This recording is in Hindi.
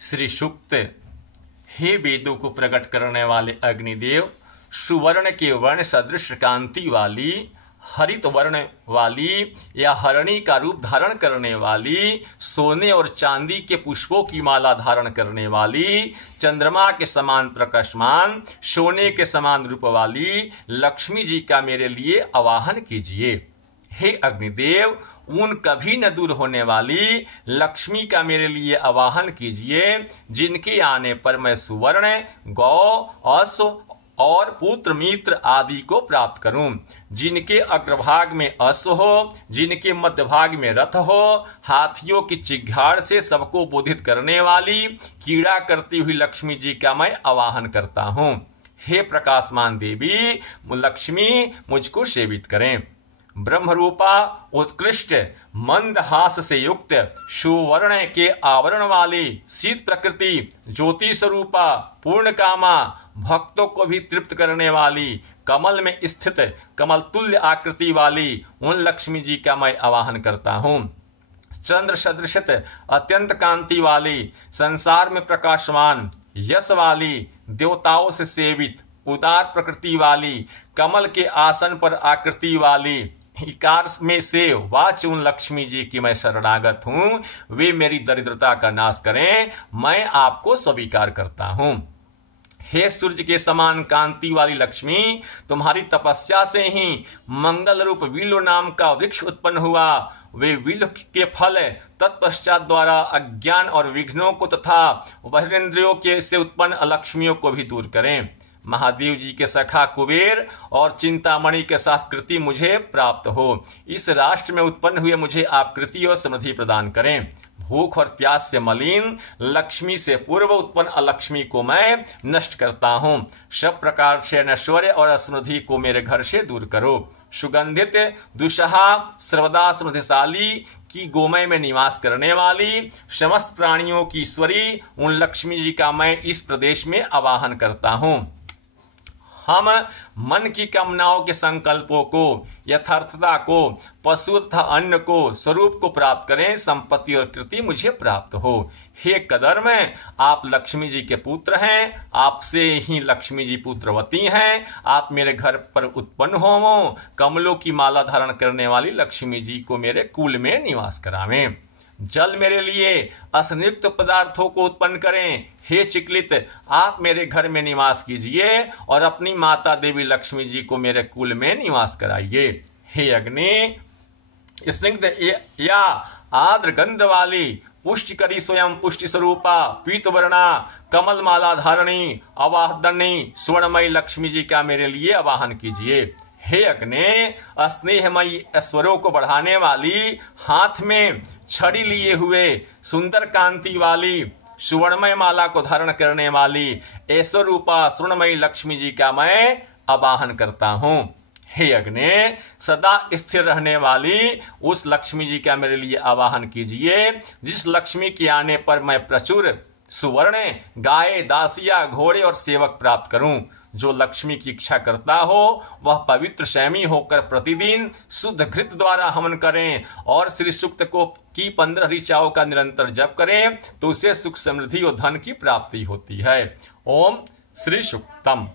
श्री सूक्त। हे वेदों को प्रकट करने वाले अग्निदेव, सुवर्ण के वर्ण सदृश कांति वाली, हरित वर्ण वाली या हरणी का रूप धारण करने वाली, सोने और चांदी के पुष्पों की माला धारण करने वाली, चंद्रमा के समान प्रकाशमान, सोने के समान रूप वाली लक्ष्मी जी का मेरे लिए आवाहन कीजिए। हे अग्निदेव, उन कभी न दूर होने वाली लक्ष्मी का मेरे लिए आवाहन कीजिए, जिनके आने पर मैं सुवर्ण, गौ, अश्व और पुत्र मित्र आदि को प्राप्त करूं, जिनके अग्रभाग में अश्व हो, जिनके मध्य भाग में रथ हो, हाथियों की चिघाड़ से सबको बोधित करने वाली कीड़ा करती हुई लक्ष्मी जी का मैं आवाहन करता हूं। हे प्रकाशमान देवी, लक्ष्मी मुझको सेवित करें। ब्रह्मरूपा उत्कृष्ट मंदहास से युक्त सुवर्ण के आवरण वाली, शीत प्रकृति, ज्योति स्वरूपा, पूर्ण कामा, भक्तों को भी तृप्त करने वाली, कमल में स्थित कमल तुल्य आकृति वाली उन लक्ष्मी जी का मैं आवाहन करता हूँ। चंद्र सदृशत अत्यंत कांति वाली, संसार में प्रकाशमान, यश वाली, देवताओं से सेवित, उदार प्रकृति वाली, कमल के आसन पर आकृति वाली, इकार में से वाच उन लक्ष्मी जी की मैं शरणागत हूँ। वे मेरी दरिद्रता का नाश करें, मैं आपको स्वीकार करता हूँ। हे सूर्य के समान कांति वाली लक्ष्मी, तुम्हारी तपस्या से ही मंगल रूप विल्व नाम का वृक्ष उत्पन्न हुआ। वे विल्व के फल तत्पश्चात द्वारा अज्ञान और विघ्नों को तथा बहिरेंद्रियों के से उत्पन्न अलक्ष्मियों को भी दूर करें। महादेव जी के सखा कुबेर और चिंतामणि के साथ कृति मुझे प्राप्त हो। इस राष्ट्र में उत्पन्न हुए मुझे आप कृति और समृद्धि प्रदान करें। भूख और प्यास से मलिन लक्ष्मी से पूर्व उत्पन्न अलक्ष्मी को मैं नष्ट करता हूँ। सब प्रकार से नश्वर्य और असमृद्धि को मेरे घर से दूर करो। सुगंधित दुषहा सर्वदा समृद्धिशाली की गोमय में निवास करने वाली, समस्त प्राणियों की ईश्वरी उन लक्ष्मी जी का मैं इस प्रदेश में आवाहन करता हूँ। हम मन की कामनाओं के संकल्पों को, यथार्थता को, पशु तथा अन्न को, स्वरूप को प्राप्त करें। संपत्ति और कृति मुझे प्राप्त हो। हे कदर्म, आप लक्ष्मी जी के पुत्र हैं, आपसे ही लक्ष्मी जी पुत्रवती हैं। आप मेरे घर पर उत्पन्न हो, कमलों की माला धारण करने वाली लक्ष्मी जी को मेरे कुल में निवास करावें। जल मेरे लिए असंयुक्त पदार्थों को उत्पन्न करें। हे चिकलित, आप मेरे घर में निवास कीजिए और अपनी माता देवी लक्ष्मी जी को मेरे कुल में निवास कराइए। हे अग्नि, स्निग्ध या आर्द्र गंध वाली, पुष्टि करी स्वयं पुष्टि स्वरूपा, पीतवर्णा, कमल माला धारणी, अवाहदनी स्वर्णमयी लक्ष्मी जी का मेरे लिए आवाहन कीजिए। हे अग्नि, स्नेहमयी ऐश्वर्यों को बढ़ाने वाली, हाथ में छड़ी लिए हुए, सुंदर कांति वाली, सुवर्णमय माला को धारण करने वाली, ऐश्वर्य रूपा स्वर्णमयी लक्ष्मी जी का मैं आवाहन करता हूँ। हे अग्नि, सदा स्थिर रहने वाली उस लक्ष्मी जी का मेरे लिए आवाहन कीजिए, जिस लक्ष्मी के आने पर मैं प्रचुर सुवर्ण, गाय, दासिया, घोड़े और सेवक प्राप्त करूं। जो लक्ष्मी की इच्छा करता हो वह पवित्र शैमी होकर प्रतिदिन शुद्ध घृत द्वारा हवन करें और श्री सूक्त को की 15 ऋचाओं का निरंतर जप करें तो उसे सुख समृद्धि और धन की प्राप्ति होती है। ओम श्री सूक्तम।